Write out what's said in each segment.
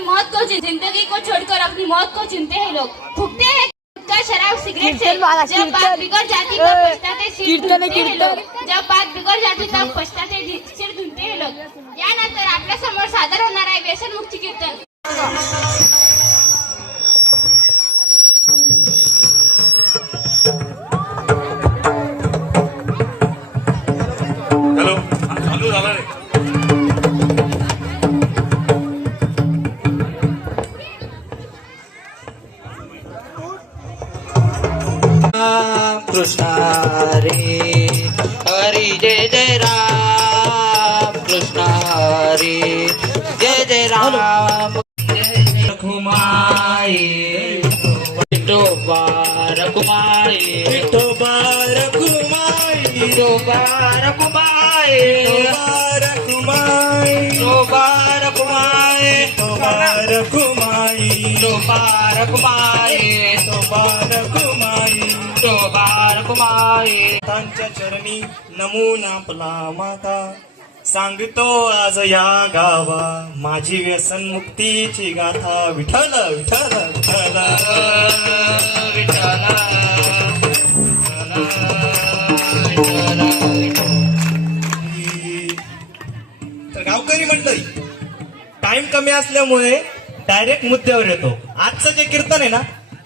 अपनी मौत को, जिंदगी को छोड़कर अपनी मौत को चुनते हैं लोग। फूकते हैं का शराब सिगरेट से, जब बात बिगड़ जाती तब पछताते सिर धुनते हैं लोग। जब बात बिगड़ जाती तब पछताते सिर धुनते हैं लोग। यानंतर आपल्या समोर सादर होणार आहे व्यसन मुक्ती कीर्तन। हॅलो, चालू झाला रे. कृष्ण हरी हरी जय जय राम कृष्ण हरी जय जय राम रखुमाई विठोबा रखुमाई विठोबा रखुमाई विठोबा रखुमाई विठोबा रखुमाई विठोबा रखुमाई विठोबा रखुमाई विठोबा रखुमाई विठोबा रखुमाई त्यांच्या चरणी नमून आपला माता सांगतो आज या गावा माझी व्यसन मुक्तीची गाथा विठ्ठल विठ्ठल विठ्ठल विठ्ठल तर गावकरी मंडळी टाइम कमी असल्यामुळे डायरेक्ट मुद्द्यावर येतो. आजचं जे कीर्तन आहे ना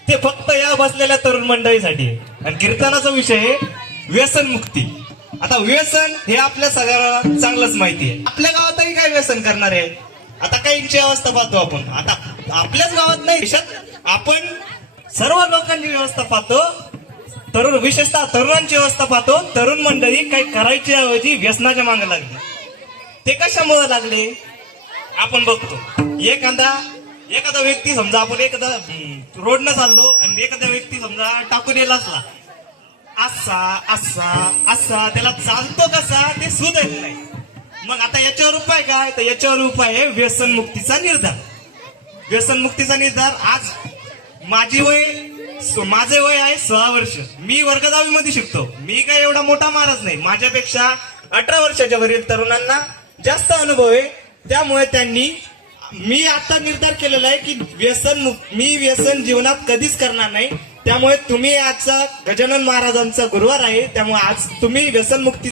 ते फक्त या बसलेल्या तरुण मंडळीसाठी आहे. आणि कीर्तनाचा विषय आहे व्यसन मुक्ती. आता व्यसन हे आपल्या सगळ्यांना चांगलंच माहिती आहे. आपल्या गावातही काय व्यसन करणार आहे. आता काहींची अवस्था पाहतो आपण. आता आपल्याच गावात नाही देशात आपण सर्व लोकांची व्यवस्था पाहतो. तरुण विशेषतः तरुणांची अवस्था पाहतो. तरुण मंडळी काही करायची ऐवजी व्यसनाच्या मागे लागली. ते कशामुळे लागले आपण बघतो. एखादा व्यक्ती समजा आपण एखादा रोडनं चाललो आणि एखादा व्यक्ती समजा टाकून येला असला असा असा असा त्याला चालतो कसा ते सुद्धा येत नाही. मग आता याच्यावर उपाय काय तर याच्यावर उपाय आहे व्यसन मुक्तीचा निर्धार. व्यसन मुक्तीचा निर्धार आज माझे वय आहे 6 वर्ष. मी वर्ग 10वी मध्ये शिकतो. मी काय एवढा मोठा महाराज नाही. माझ्यापेक्षा 18 वर्षाच्या वरील तरुणांना जास्त अनुभव आहे. त्यामुळे मी आता निर्धार केलेला आहे की मी व्यसन जीवनात कधीच करणार नाही. त्यामुळे तुम्ही आजचा गजानन महाराजांचा गुरुवार आहे. त्यामुळे आज तुम्ही व्यसन मुक्ती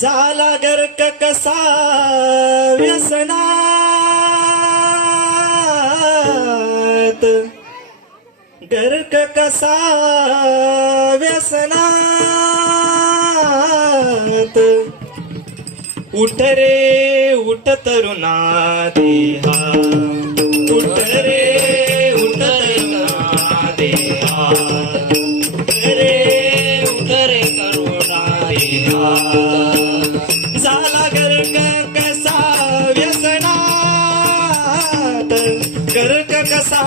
झाला गर्क कसा व्यसनात गर्क कसा व्यसनात उठ रे उठ तरुणा देहा उठ रे उठ तरुणा देहा उठ रे करुणा देहा झाला गर्क कसा व्यसनात गर्क कसा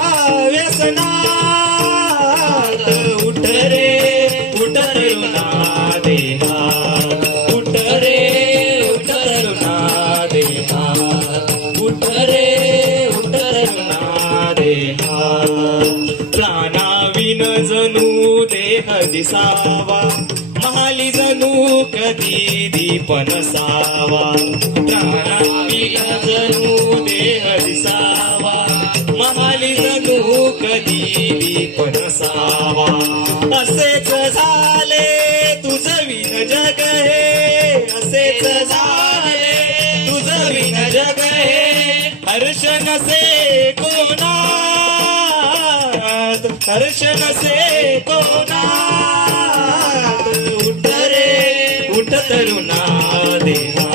व्यसनात उठ रे उठ तरुणा देहा उठ रे उठ तरुणा देहा उठ रे उठ तरुणा देहा प्राणाविन जणू देह दिसावा महाली जणू कधी दीप नसावा प्राणाविन जणू देह दिसावा महाली जणू कधी दीप नसावा असेच झाले तुझं विन जग हे असेच झाले तुझं विन जग हे हर्ष नसे कोणात हर्ष नसे कोणात उठ रे उठ तरुणा देहा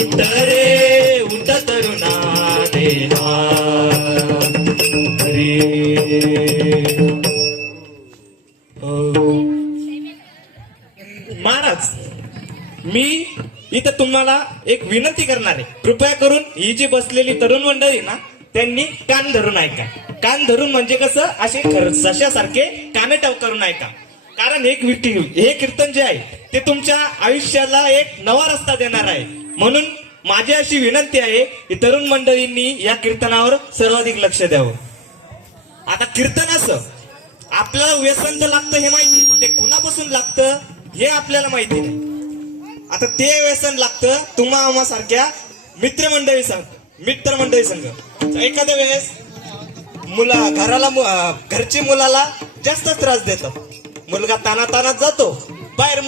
उठ रे उठ तरुणा देहा हरे महाराज मी इथं तुम्हाला एक विनंती करणार आहे. कृपया करून ही जी बसलेली तरुण मंडळी ना त्यांनी कान धरून ऐका. कान धरून म्हणजे कसं असे सशासारखे कानटाव करून ऐका. कारण हे कीर्तन जे आहे ते तुमच्या आयुष्याला एक नवा रस्ता देणार आहे. म्हणून माझी अशी विनंती आहे की तरुण मंडळींनी या कीर्तनावर सर्वाधिक लक्ष द्यावं. आता कीर्तन असं आपल्याला व्यसन तर लागतं हे माहिती, पण ते कुणापासून लागतं हे आपल्याला माहिती नाही. आता ते व्यसन लागतं तुम्हा सारख्या मित्रमंडळी संघ. एखाद्या वेळेस घरची मुलाला जास्त त्रास देतात. मुलगा तानात जातो, बाहेर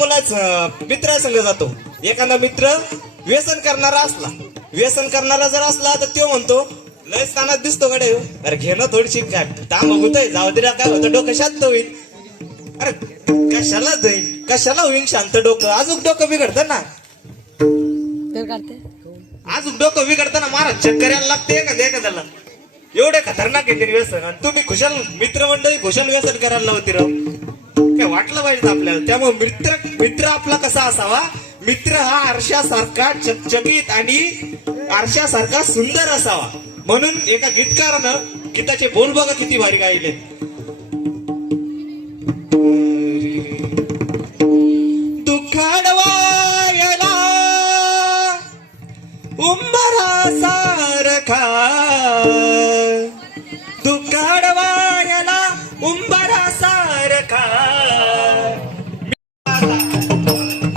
मित्रासंग जातो. एखादा मित्र व्यसन करणारा जर असला तर तो म्हणतो लय तानात दिसतो कडे, अरे घेणं थोडीशी काय तांब होतंय, जाऊ दे काय होतं, डोकं शांत होईल. अरे कशाला होईल शांत डोकं, अजून डोकं बिघडतं ना, अजून डोकं बिघडतं ना, महाराज चक्कर यायला लागते एखाद्याला. एवढे खतरनाक आहे ते व्यसन. आणि तुम्ही खुशाल मित्रमंडळी खुशाल व्यसन करायला लावती राव, काय वाटलं पाहिजे आपल्याला. त्यामुळे मित्र आपला कसा असावा, मित्र हा आरशासारखा चकचकीत आणि आरशासारखा सुंदर असावा. म्हणून एका गीतकारानं गीताचे बोल बघा किती भारी गायले. दुःखाडवायला उंबरासारखा, दुःखाडवायला उंबरासारखा,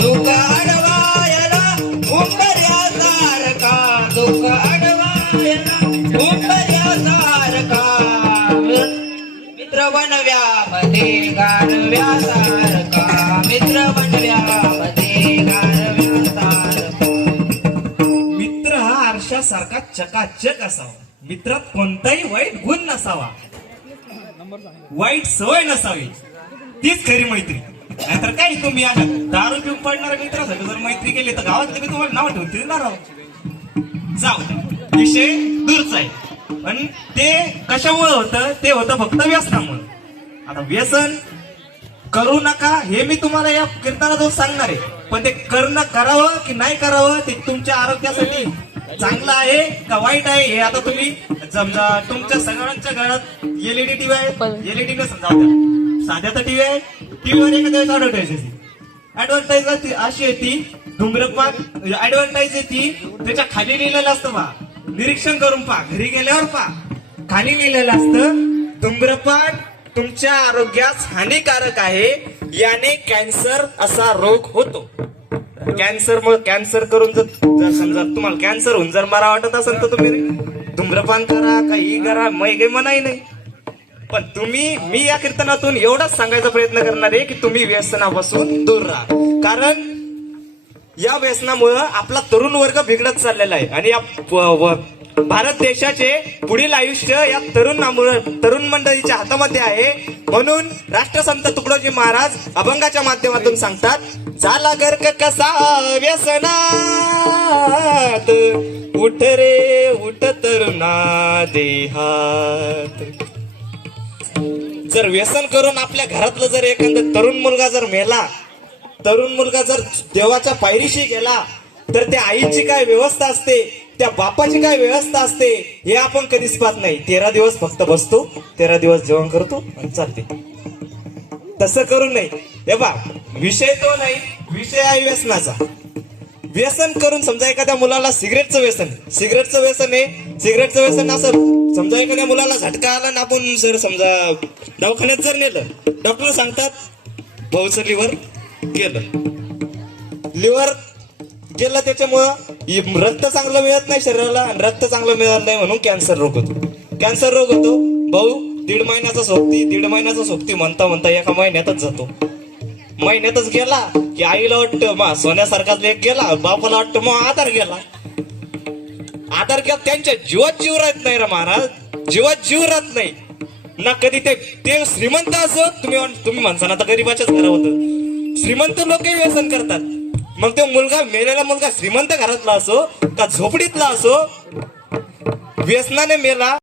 दुःखाडवायला उंबऱ्यासारखा, दुःखाडवायला उंबऱ्यासारखा, मित्र बनव्यामध्ये गारव्यासारखा, मित्र बनव्यामध्ये गारव्यासारखा. मित्र हा आरशासारखा चकाचक असावा. मित्रात कोणताही वाईट गुण नसावा, वाईट सवय नसावी, तीच खरी मैत्री. नाहीतर काय तुम्ही आता दारू पिऊन पडणाऱ्या मित्रासाठी जर मैत्री केली तर गावातले मी तुम्हाला नाव ठेवतील ना राव. जाऊ विषय दूरचा आहे. पण ते कशामुळे होतं, ते होतं फक्त व्यसनामुळे. आता व्यसन करू नका हे मी तुम्हाला या कीर्तनात सांगणार आहे. पण ते करावं की नाही करावं ते तुमच्या आरोग्यासाठी चांगलं आहे का वाईट आहे हे आता तुम्ही समजा. तुमच्या सगळ्यांच्या घरात एलईडी टीव्ही आहे, एलईडी न समजा साध्या तर टीव्ही आहे, टीव्हीवर एखाद्या ऍडव्हर्टाईज अशी आहे ती धूम्रपान ऍडव्हर्टाईज आहे ती, त्याच्या खाली लिहिलेलं असतं पहा, निरीक्षण करून पहा, घरी गेल्यावर पहा, खाली लिहिलेलं असतं धूम्रपान तुमच्या आरोग्यास हानिकारक आहे, याने कॅन्सर असा रोग होतो. कॅन्सर करून जर समजा तुम्हाला कॅन्सर होऊन जर मला वाटत असेल तर तुम्ही धूम्रपान करा, काही करा, काही मनाई नाही. पण मी या कीर्तनातून एवढाच सांगायचा प्रयत्न करणार आहे की तुम्ही व्यसनापासून दूर राहा. कारण या व्यसनामुळं आपला तरुण वर्ग बिघडत चाललेला आहे. आणि या भारत देशाचे पुढील आयुष्य या तरुण मंडळीच्या हातामध्ये आहे. म्हणून राष्ट्रसंत तुकडोजी महाराज अभंगाच्या माध्यमातून सांगतात, झाला गर्क कसा व्यसनात, उठ रे उठ तरुणा देहात. जर व्यसन करून आपल्या घरातलं जर एखादा तरुण मुलगा जर देवाच्या पायरीशी गेला तर त्या आईची काय व्यवस्था असते, त्या बापाची काय व्यवस्था असते हे आपण कधीच पाहत नाही. 13 दिवस फक्त बसतो, 13 दिवस जेवण करतो आणि चालते. तसं करू नये. हे बा विषय तो नाही, विषय आहे व्यसनाचा. व्यसन करून समजा एखाद्या मुलाला सिगरेटचं व्यसन आहे. सिगरेटचं व्यसन असं समजा एखाद्या मुलाला झटका आला ना, आपण जर समजा दवाखान्यात जर नेलं, डॉक्टर सांगतात भाऊचं लिव्हर गेलं त्याच्यामुळं रक्त चांगलं मिळत नाही शरीराला, आणि रक्त चांगलं मिळत नाही म्हणून कॅन्सर रोग होतो. भाऊ 1.5 महिन्याचा सोबती म्हणता एका महिन्यातच जातो. महिन्यातच गेला की आईला वाटतं मा सोन्यासारखाच लेख गेला, बापाला वाटतं मग आधार गेला. त्यांच्या जीवात जीव राहत नाही रे महाराज, जीवात जीव राहत नाही ना. कधी ते श्रीमंत असो, तुम्ही म्हणता ना आता गरीबाच्याच घरा होतं, श्रीमंत लोक व्यसन करतात. मग तो मेलेला मुलगा श्रीमंत घरातला असो का झोपडीतला असो, व्यसनाने मेला